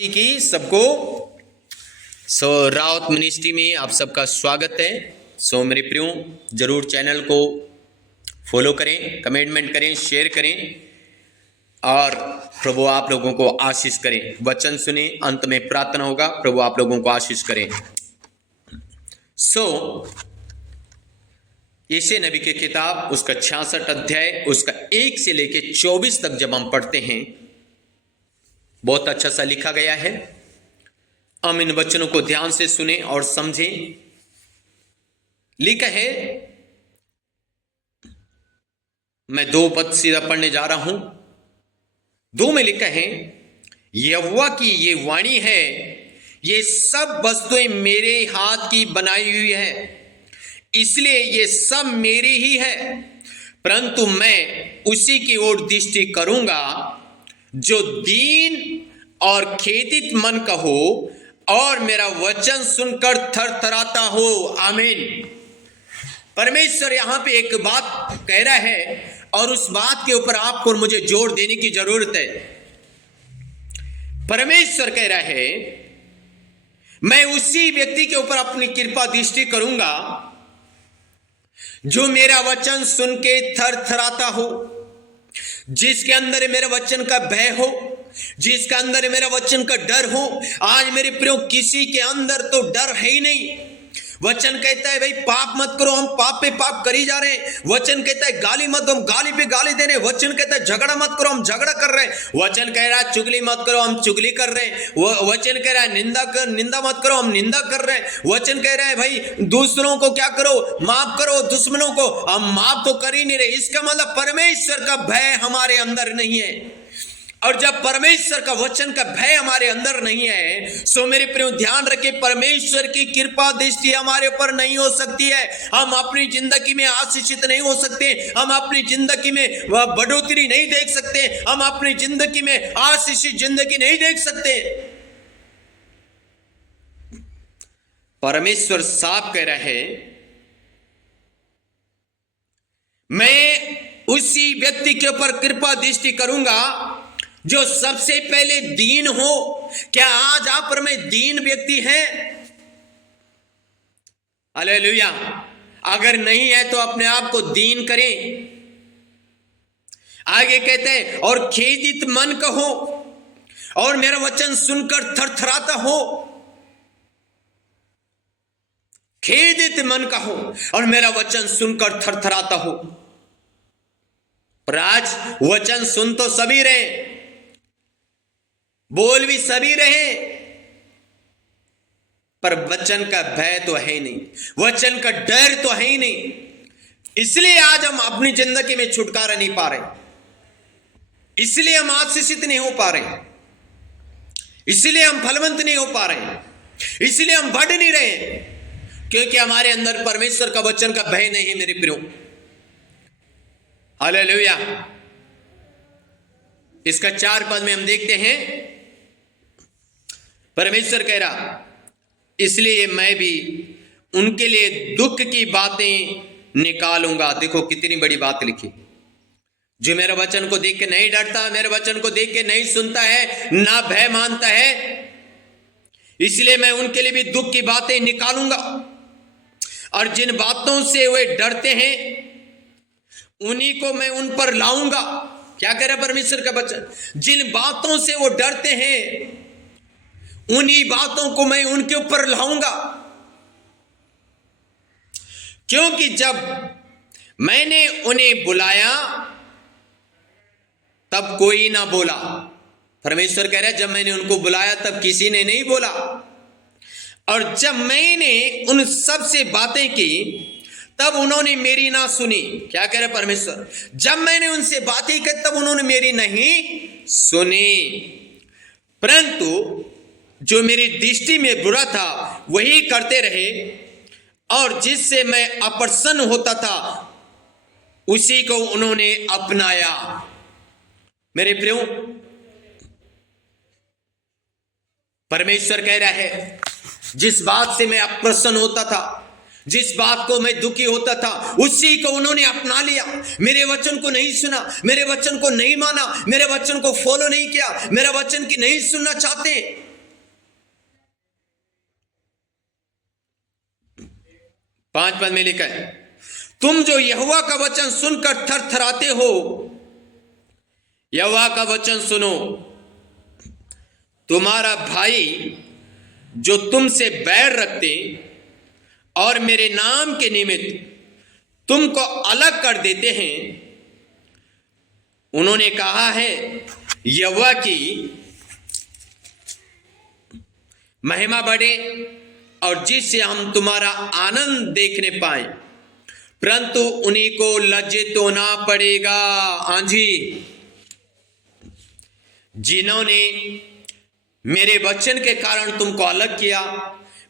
की सबको रावत मिनिस्ट्री में आप सबका स्वागत है। मेरे प्रियो, जरूर चैनल को फॉलो करें, कमेंटमेंट करें, शेयर करें और प्रभु आप लोगों को आशीष करें। वचन सुने, अंत में प्रार्थना होगा। प्रभु आप लोगों को आशीष करें। यशायाह नबी की किताब उसका 66 अध्याय उसका 1 से लेके 24 तक जब हम पढ़ते हैं, बहुत अच्छा सा लिखा गया है। हम इन वचनों को ध्यान से सुने और समझें। लिखा है, मैं 2 पद सीधा पढ़ने जा रहा हूं। 2 में लिखा है, यहोवा की ये वाणी है, ये सब वस्तुएं मेरे हाथ की बनाई हुई है, इसलिए ये सब मेरी ही है, परंतु मैं उसी की ओर दृष्टि करूंगा जो दीन और खेदित मन का हो और मेरा वचन सुनकर थरथराता हो। आमीन। परमेश्वर यहां पे एक बात कह रहा है और उस बात के ऊपर आपको और मुझे जोर देने की जरूरत है। परमेश्वर कह रहा है, मैं उसी व्यक्ति के ऊपर अपनी कृपा दृष्टि करूंगा जो मेरा वचन सुन के थरथराता हो, जिसके अंदर मेरे वचन का भय हो, जिसके अंदर मेरा वचन का डर हो। आज मेरे प्रियो, किसी के अंदर तो डर है ही नहीं। वचन कहता है भाई पाप मत करो, हम पाप पे पाप करी जा रहे हैं। वचन कहता है गाली मत दो, हम गाली पे गाली दे रहे हैं। वचन कहता है झगड़ा मत करो, हम झगड़ा कर रहे हैं। वचन कह रहा है चुगली मत करो, हम चुगली कर रहे हैं। वचन कह रहा है निंदा मत करो, हम निंदा कर रहे हैं। वचन कह रहा है भाई दूसरों को क्या करो, माफ करो, दुश्मनों को हम माफ तो कर ही नहीं रहे। इसका मतलब परमेश्वर का भय हमारे अंदर नहीं है। और जब परमेश्वर का वचन का भय हमारे अंदर नहीं है, सो मेरे प्रियो ध्यान रखें, परमेश्वर की कृपा दृष्टि हमारे ऊपर नहीं हो सकती है। हम अपनी जिंदगी में आशीषित नहीं हो सकते, हम अपनी जिंदगी में बढ़ोतरी नहीं देख सकते, हम अपनी जिंदगी में आशीषित जिंदगी नहीं देख सकते। परमेश्वर साफ कह रहा है, मैं उसी व्यक्ति के ऊपर कृपा दृष्टि करूंगा जो सबसे पहले दीन हो। क्या आज आप पर में दीन व्यक्ति है? हालेलुया। अगर नहीं है तो अपने आप को दीन करें। आगे कहते हैं, और खेदित मन का हो और मेरा वचन सुनकर थरथराता हो। खेदित मन का हो और मेरा वचन सुनकर थरथराता हो। पर आज वचन सुन तो सभी रहे, बोल भी सभी रहे, पर वचन का भय तो है ही नहीं, वचन का डर तो है ही नहीं। इसलिए आज हम अपनी जिंदगी में छुटकारा नहीं पा रहे, इसलिए हम आशीषित नहीं हो पा रहे, इसलिए हम फलवंत नहीं हो पा रहे, इसलिए हम बढ़ नहीं रहे, क्योंकि हमारे अंदर परमेश्वर का वचन का भय नहीं है। मेरे प्रियो, हालेलुया। इसका 4 पद में हम देखते हैं, परमेश्वर कह रहा, इसलिए मैं भी उनके लिए दुख की बातें निकालूंगा। देखो कितनी बड़ी बात लिखी। जो मेरे वचन को देख के नहीं डरता, मेरे वचन को देख के नहीं सुनता है, ना भय मानता है, इसलिए मैं उनके लिए भी दुख की बातें निकालूंगा। और जिन बातों से वे डरते हैं उन्हीं को मैं उन पर लाऊंगा। क्या कह रहा है परमेश्वर का वचन? जिन बातों से वो डरते हैं उन्हीं बातों को मैं उनके ऊपर लाऊंगा। क्योंकि जब मैंने उन्हें बुलाया तब कोई ना बोला। परमेश्वर कह रहा है, जब मैंने उनको बुलाया तब किसी ने नहीं बोला, और जब मैंने उन सब से बातें की तब उन्होंने मेरी ना सुनी। क्या कह रहे परमेश्वर? जब मैंने उनसे बातें की तब उन्होंने मेरी नहीं सुनी, परंतु जो मेरी दृष्टि में बुरा था वही करते रहे, और जिससे मैं अप्रसन्न होता था उसी को उन्होंने अपनाया। मेरे प्रियो, परमेश्वर कह रहा है, जिस बात से मैं अप्रसन्न होता था, जिस बात को मैं दुखी होता था, उसी को उन्होंने अपना लिया। मेरे वचन को नहीं सुना, मेरे वचन को नहीं माना, मेरे वचन को फॉलो नहीं किया, मेरा वचन की नहीं सुनना चाहते। 5 पद में लिखा है, तुम जो यहोवा का वचन सुनकर थरथराते हो, यहोवा का वचन सुनो, तुम्हारा भाई जो तुमसे बैर रखते और मेरे नाम के निमित्त तुमको अलग कर देते हैं, उन्होंने कहा है यहोवा की महिमा बढ़े और जिससे हम तुम्हारा आनंद देखने पाए, परंतु उन्हीं को लज्जित होना पड़ेगा। हाँ जी, जिन्होंने मेरे वचन के कारण तुमको अलग किया,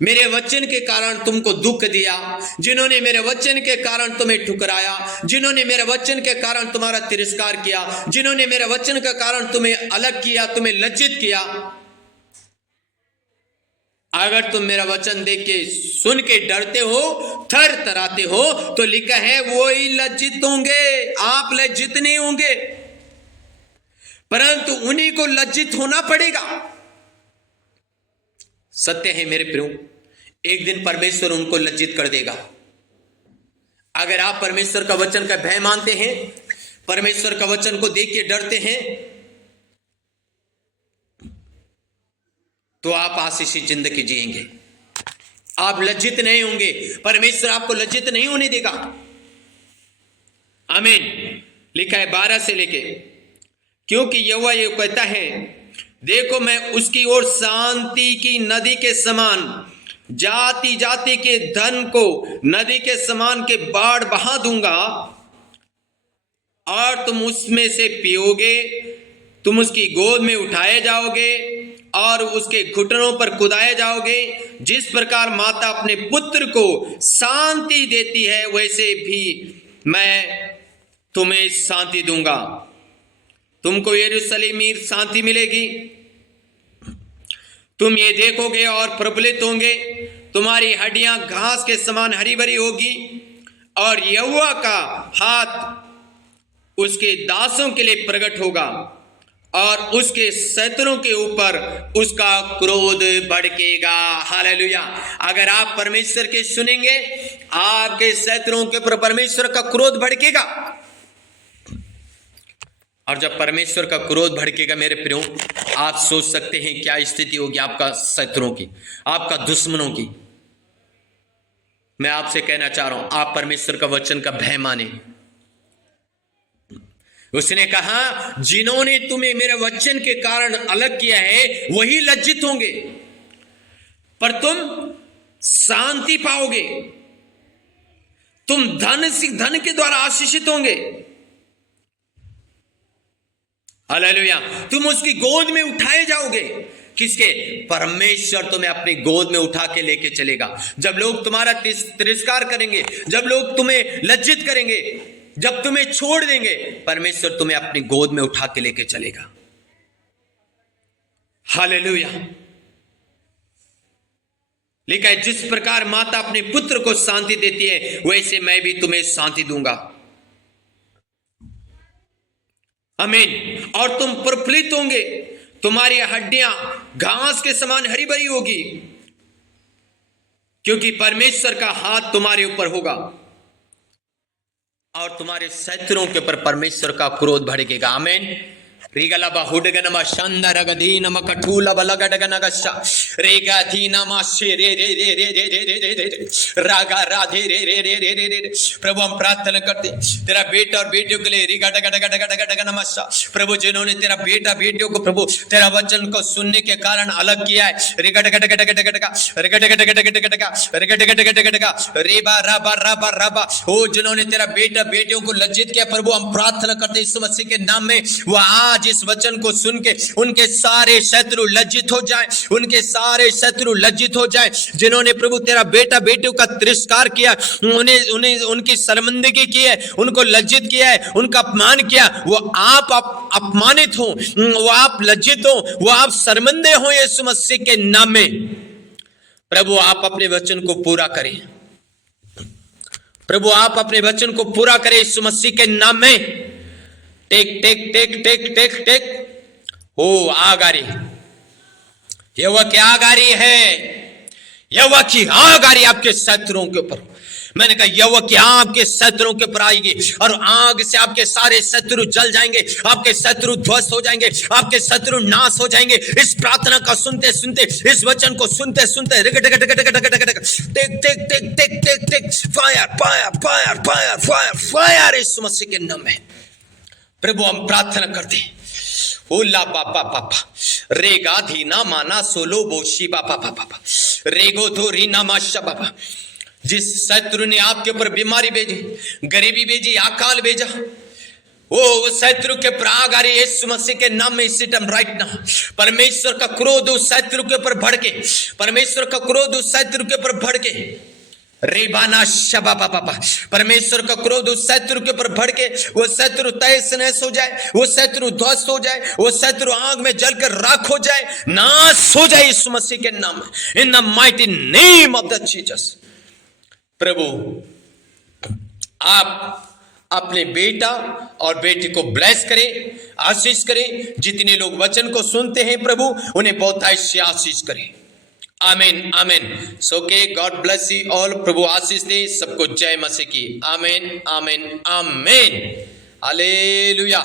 मेरे वचन के कारण तुमको दुख दिया, जिन्होंने मेरे वचन के कारण तुम्हें ठुकराया, जिन्होंने मेरे वचन के कारण तुम्हारा तिरस्कार किया, जिन्होंने मेरे वचन के कारण तुम्हें अलग किया, तुम्हें लज्जित किया, अगर तुम मेरा वचन देख के सुन के डरते हो, थर थराते हो, तो लिखा है वो ही लज्जित होंगे। आप लज्जित नहीं होंगे, परंतु उन्हीं को लज्जित होना पड़ेगा। सत्य है मेरे प्रियो, एक दिन परमेश्वर उनको लज्जित कर देगा। अगर आप परमेश्वर का वचन का भय मानते हैं, परमेश्वर का वचन को देख के डरते हैं, तो आप आशीषित जिंदगी जिएंगे, आप लज्जित नहीं होंगे, परमेश्वर आपको लज्जित नहीं होने देगा। आमीन। लिखा है 12 से लेके, क्योंकि यहोवा ये कहता है, देखो मैं उसकी ओर शांति की नदी के समान, जाति जाति के धन को नदी के समान के बाढ़ बहा दूंगा, और तुम उसमें से पियोगे, तुम उसकी गोद में उठाए जाओगे और उसके घुटनों पर कुदाए जाओगे। जिस प्रकार माता अपने पुत्र को शांति देती है, वैसे भी मैं तुम्हें शांति दूंगा। तुमको यरूशलेम शांति मिलेगी, तुम ये देखोगे और प्रफुल्लित होंगे, तुम्हारी हड्डियां घास के समान हरी भरी होगी, और यहोवा का हाथ उसके दासों के लिए प्रकट होगा, और उसके शत्रुओं के ऊपर उसका क्रोध भड़केगा। हालेलुया। अगर आप परमेश्वर के सुनेंगे, आपके शत्रुओं के ऊपर परमेश्वर का क्रोध भड़केगा। और जब परमेश्वर का क्रोध भड़केगा मेरे प्रियो, आप सोच सकते हैं क्या स्थिति होगी आपका शत्रुओं की, आपका दुश्मनों की। मैं आपसे कहना चाह रहा हूं, आप परमेश्वर का वचन का भय माने। उसने कहा, जिन्होंने तुम्हें मेरे वचन के कारण अलग किया है, वही लज्जित होंगे, पर तुम शांति पाओगे, तुम धन के द्वारा आशीषित होंगे। हालेलुया। तुम उसकी गोद में उठाए जाओगे। किसके? परमेश्वर तुम्हें अपनी गोद में उठा के लेके चलेगा। जब लोग तुम्हारा तिरस्कार करेंगे, जब लोग तुम्हें लज्जित करेंगे, जब तुम्हें छोड़ देंगे, परमेश्वर तुम्हें अपनी गोद में उठा के लेके चलेगा। हालेलुया। लिखा है, जिस प्रकार माता अपने पुत्र को शांति देती है, वैसे मैं भी तुम्हें शांति दूंगा। आमीन। और तुम प्रफुल्लित होंगे, तुम्हारी हड्डियां घास के समान हरी भरी होगी, क्योंकि परमेश्वर का हाथ तुम्हारे ऊपर होगा, और तुम्हारे शत्रुओं के ऊपर परमेश्वर का क्रोध भड़केगा। आमीन। रिगलबा हुडगनमा शंदरगदीनम कठूलबलगडगनगस्सा रेगाधीनमा शे रे रे रे रे रे रे रे रे रे रागा राधे रे रे रे रे रे रे। प्रभु हम प्रार्थना करते तेरा बेटा और बेटियों के लिए रिगडगडगडगडगडगनमस्सा। प्रभु जिन्होंने तेरा बेटा बेटियों को प्रभु तेरा वचन को सुनने के कारण अलग किया है, रिगडगडगडगडगडगा रिगडगडगडगडगडगा रिगडगडगडगडगा रेबा रबा रबा रबा, ओ जिन्होंने तेरा बेटा बेटियों को लज्जित किया, प्रभु हम प्रार्थना करते यीशु मसीह के नाम में, वो आज इस वचन को सुन के उनके सारे शत्रु लज्जित हो जाएं, उनके सारे शत्रु लज्जित हो जाएं। जिन्होंने प्रभु तेरा बेटा बेटियों का तिरस्कार किया, उन्हें उनकी शर्मिंदगी की है, उनको लज्जित किया है, उनका अपमान किया, वो आप अपमानित हो, वो आप लज्जित हो, वो आप शर्मिंदे हो यीशु मसीह के नाम में। प्रभु आप अपने वचन को पूरा करें, प्रभु आप अपने वचन को पूरा करें यीशु मसीह के नाम में। टेक टेक टेक टेक टेक टेक हो आग आ रही, यहोवा की आग आ रही है, यहोवा की आग आ रही आपके शत्रुओं के ऊपर, मैंने कहा यहोवा की आपके शत्रुओं के ऊपर आएगी और आग से आपके सारे शत्रु जल जाएंगे, आपके शत्रु ध्वस्त हो जाएंगे, आपके शत्रु नाश हो जाएंगे। इस प्रार्थना का सुनते सुनते, इस वचन को सुनते सुनते fire fire fire fire fire fire Yeshu Masih के नाम में प्रभु हम प्रार्थना करते हैं। ओला पापा पापा रेगा धीना माना सोलो बोशी पापा पापा रेगो धो रीना माशा पापा। जिस शत्रु ने आपके ऊपर बीमारी भेजी, गरीबी भेजी, अकाल भेजा, वो शत्रु के ऊपर आग आ रही है यीशु मसीह के नाम में इसी टाइम राइट नाउ। परमेश्वर का क्रोध उस शत्रु के ऊपर भड़के, परमेश्वर का क्रोध उस शत्रु के ऊपर भड़के। रेबाना शबा पापा, परमेश्वर का क्रोध उस शत्रु के ऊपर भड़के, वो शत्रु तहस नहस हो जाए, वो शत्रु ध्वस्त हो जाए, वो शत्रु आग में जलकर राख हो जाए, नाश हो जाए यीशु मसीह के नाम में, in the mighty name of the Jesus. प्रभु आप अपने बेटा और बेटी को ब्लेस करें, आशीष करें। जितने लोग वचन को सुनते हैं प्रभु उन्हें बहुत से आशीष करें। आमीन आमीन। सो के गॉड ब्लेस यू ऑल। प्रभु आशीष दे सबको। जय मसीह की। आमीन आमीन आमीन। हालेलुया।